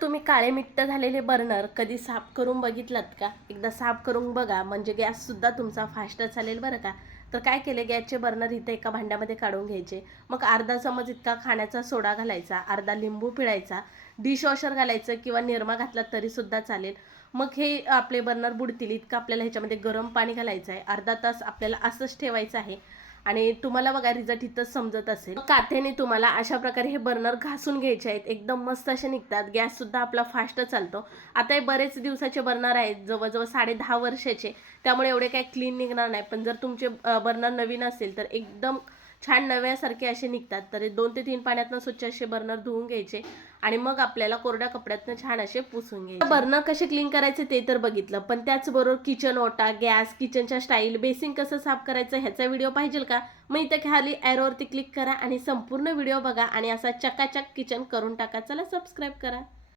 तुम्ही काळे मिट्ट झालेले बर्नर कधी साफ करून बघितलात का? एकदा साफ करून बघा, म्हणजे गॅससुद्धा तुमचा फास्ट चालेल बरं का. तर काय केले, गॅसचे बर्नर इथे एका भांड्यामध्ये काढून घ्यायचे. मग अर्धा चमच इतका खाण्याचा सोडा घालायचा, अर्धा लिंबू पिळायचा, डिशवॉशर घालायचं किंवा निरमा घातला तरीसुद्धा चालेल. मग हे आपले बर्नर बुडतील इतकं आपल्याला ह्याच्यामध्ये गरम पाणी घालायचं आहे. अर्धा तास आपल्याला असंच ठेवायचं आहे आणि तुम्हाला बघा रिझल्ट इथंच समजत असेल. काथ्याने तुम्हाला अशा प्रकारे हे बर्नर घासून घ्यायचे आहेत, एकदम मस्त असे निघतात. गॅस सुद्धा आपला फास्ट चालतो. आता हे बरेच दिवसाचे बर्नर आहेत, जवळजवळ 10.5 वर्षाचे, त्यामुळे एवढे काही क्लीन निघणार नाही. पण जर तुमचे बर्नर नवीन असेल तर एकदम छान नव्यासारखे असे निघतात. तर 2 ते 3 पाण्यातनं स्वच्छ असे बर्नर धुवून घ्यायचे आणि मग आपल्याला कोरड्या कपड्यातनं छान असे पुसून घ्यायचे. बर्नर कसे क्लीन करायचे ते तर बघितलं, पण त्याचबरोबर किचन ओटा, गॅस, किचनच्या स्टाईल, बेसिंग कसं साफ करायचं ह्याचा व्हिडिओ पाहिजे का? मग इथं खाली ॲरोवरती क्लिक करा आणि संपूर्ण व्हिडिओ बघा आणि असा चकाचक किचन करून टाका. चला सबस्क्राईब करा.